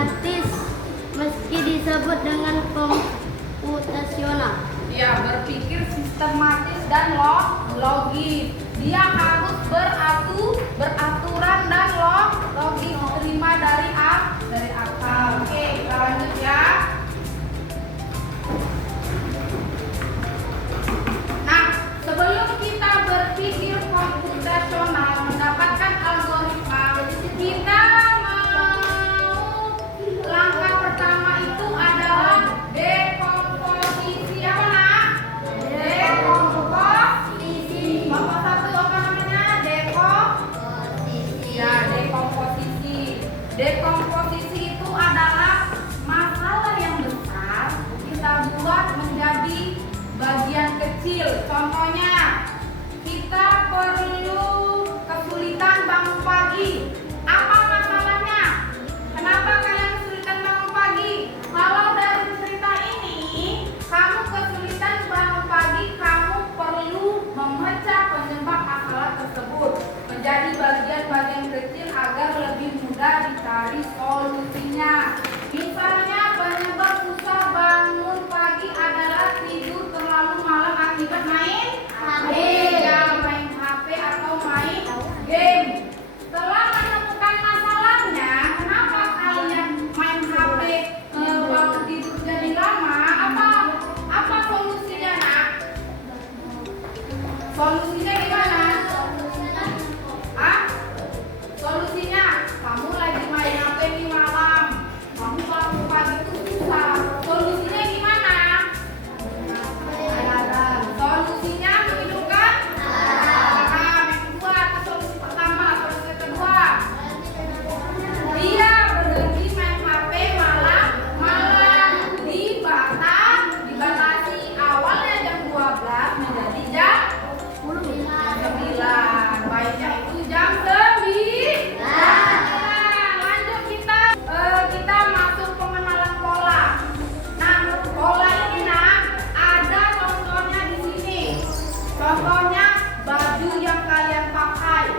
sistematis meski disebut dengan komputasional. Dia berpikir sistematis dan logis. Dia harus beraturan dan logis, terima dari akal. Oke, kita lanjut ya. Nah, sebelum kita berpikir komputasional mendapatkan algoritma, kita mau langkah pertama itu adalah dekomposisi. Apa nak? Dekomposisi. Bapak satu apa namanya? Dekomposisi. Dekomposisi itu adalah masalah yang besar kita buat menjadi bagian kecil. Contohnya, kita perlu kesulitan bangun pagi. Apa masalahnya? Kenapa kalian kesulitan bangun pagi? Kalau dari cerita ini, kamu kesulitan bangun pagi, kamu perlu memecah penyebab masalah tersebut menjadi bagian-bagian kecil agar lebih mudah dicari solusinya. Misalnya, penyebab susah bangun pagi adalah tidur terlalu malam akibat main HP, main HP atau main game. Setelah menemukan masalahnya, kenapa kalian main HP bangun tidur jadi lama? Apa solusinya, nak? Solusinya gimana? Solusinya, kamu lagi main HP di malam, kamu bangun pagi itu susah. Solusinya gimana? Solusinya menghidupkan alarm. Yang kedua, atau solusi pertama, solusi kedua, dia berhenti main HP malam. Dibatasi awalnya jam 12 menjadi jam 9. Baiknya itu jam 9. Lanjut kita masuk pengenalan pola. Nah, pola ini ada contohnya di sini. Contohnya baju yang kalian pakai.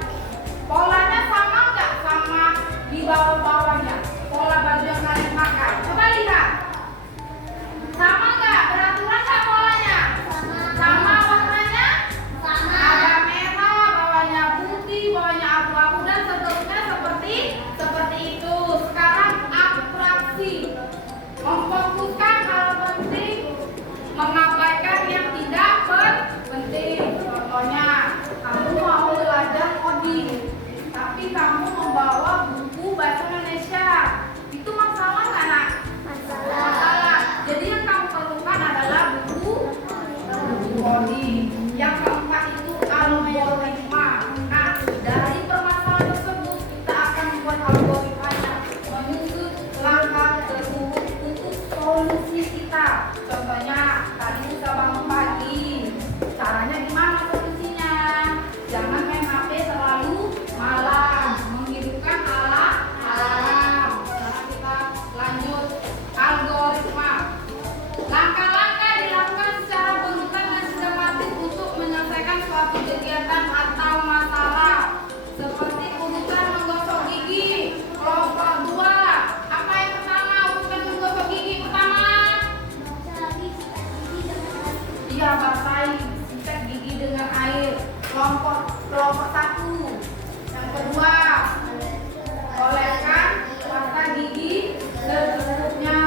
Polanya sama nggak sama di bawah-bawahnya? Pola baju yang kalian pakai. Coba lihat. Sama nggak? Beraturan nggak polanya? Sama warnanya? Ada merah, bawahnya putih, bawahnya abu-abu dan seterusnya seperti itu. Sekarang abstraksi. Memfokuskan hal penting, mengabaikan yang tidak penting. Contohnya, kamu mau belajar coding, tapi kamu membawa buku bahasa Indonesia. Itu masalah nggak, nak? Masalah. Jadi yang kamu perlukan adalah buku coding. Yang keempat itu algoritma. Nah, dari permasalahan tersebut kita akan membuat algoritmanya, menyusun langkah terburuk untuk solusi kita. Contohnya, tadi kita bangun pagi. Caranya gimana solusinya? Jangan main HP terlalu malam, menghidupkan alarm. Sekarang kita lanjut algoritma. Langkah-langkah dilakukan secara berurutan dan sistematis untuk menyelesaikan suatu kegiatan atau masalah. Seperti urutan menggosok gigi. Kelompok 2. Apa yang pertama? Urutan menggosok gigi pertama. Iya, basahi, sikat gigi dengan air. Kelompok 1. Yang kedua, oleskan pasta gigi secukupnya.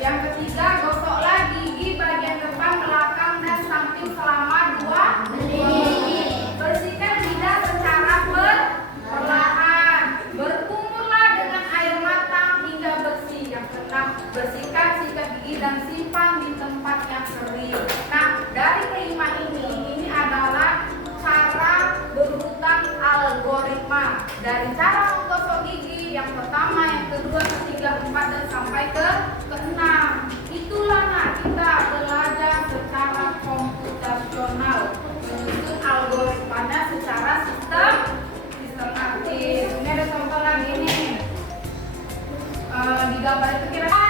Yang ketiga, gosoklah gigi bagian depan, belakang dan samping selama 2 menit. Bersihkan lidah secara perlahan. Berkumurlah dengan air matang hingga bersih. Yang keenam, bersihkan sikat gigi dan simpan di tempat yang kering. Nah, dari kelima ini adalah cara berurutan algoritma. Dari cara menggosok gigi yang pertama, yang kedua, ketiga, keempat dan sampai keenam. Itulah, nah, kita belajar secara komputasional, menyusun algoritmanya secara sistematis. Ini ada contoh lagi nih. Di gambar itu kira-kira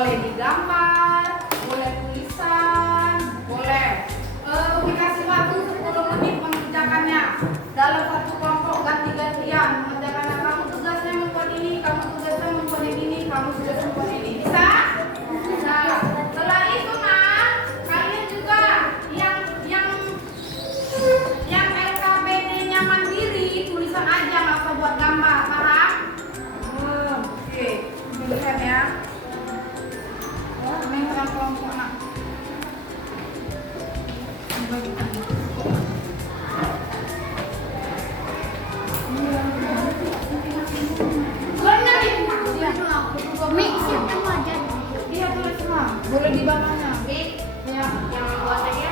Boleh digambar, boleh tulisan, boleh dikasih waktu 10 menit mengerjakannya. Dalam satu kelompok ganti-gantian mengerjakan. Kamu tugasnya membuat ini, kamu tugasnya membuat ini, kamu tugasnya membuat ini. Bisa? Bisa. Setelah itu nak, kalian juga yang LKPD-nya mandiri, tulisan aja nggak usah buat gambar, paham? Oke, lihat ya. Ini yang kelompok nak. Iya tulis semua. Boleh di bawahnya. Ya, yang buatannya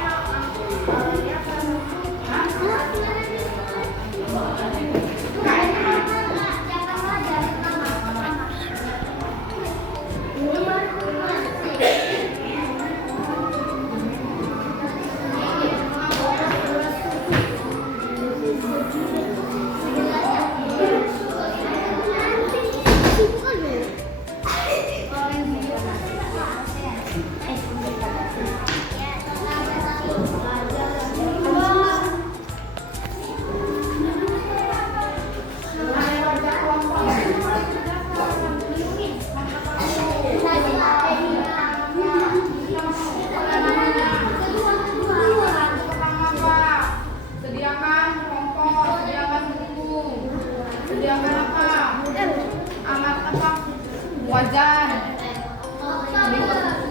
wajan.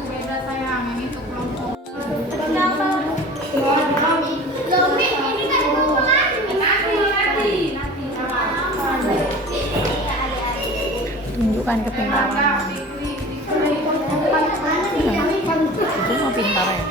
Beda sayang, yang itu kelompok. Ini kan Nanti. Tunjukkan kepintaran. Itu mau pintar ya.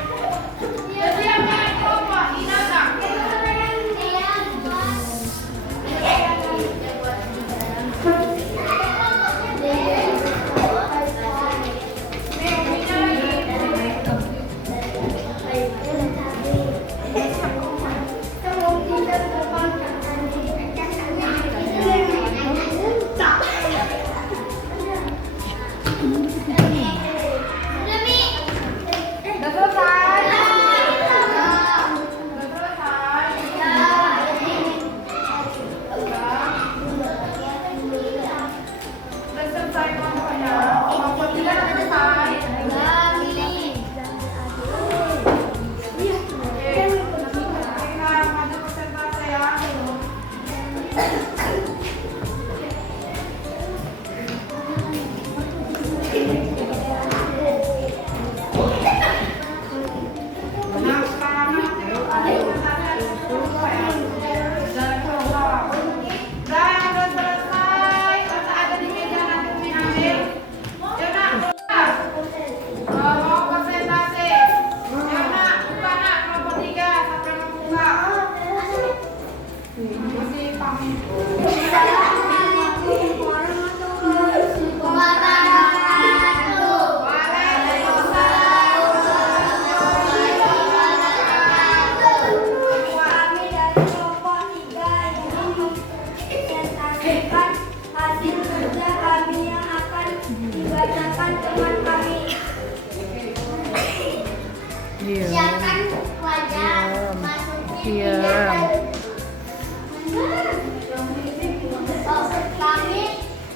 Siapkan wajan, masukin Diam.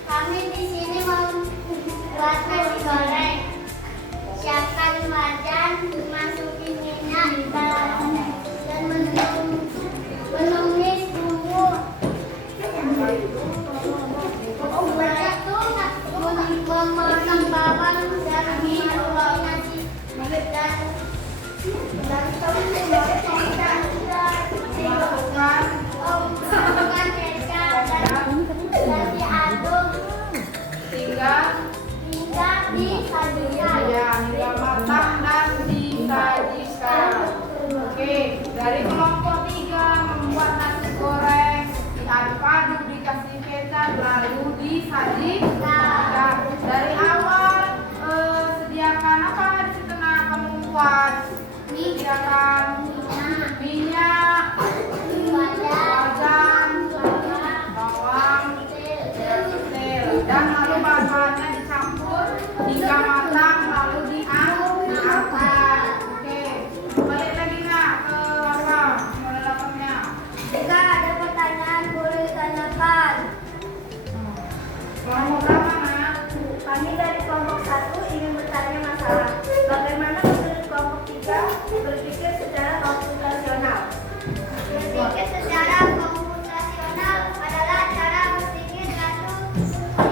Kami di sini mau buat nasi goreng. Siapkan wajan, masukin minyak dan menumis bumbu. Buat itu memotong bawang dan nasi dan Kelompok berapa, Nak? Kami dari kelompok 1 ingin bertanya masalah bagaimana menurut kelompok 3 berpikir secara komputasional. Berpikir secara komputasional adalah cara berpikir satu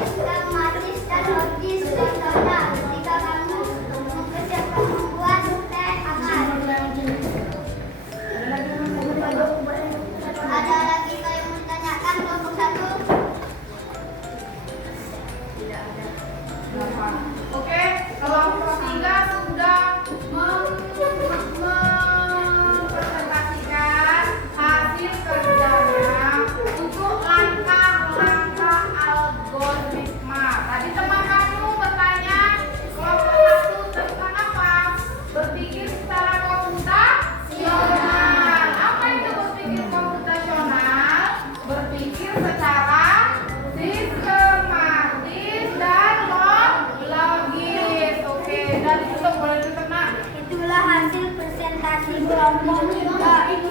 sistematis dan logis. Contohnya, ketika kamu mempersiapkan membuat teh hangat. Ada lagi yang mau ditanyakan kelompok 1? Oke, kelompok 3 sudah mempresentasikan hasil kerjanya untuk langkah-langkah algoritma. Tadi teman kamu bertanya kelompok 1 tentang apa? Berpikir secara komputasional. Apa itu berpikir komputasional? Berpikir secara sistematis dan logis. Oke, dan itu boleh diterima. Itulah hasil presentasi kelompok 3.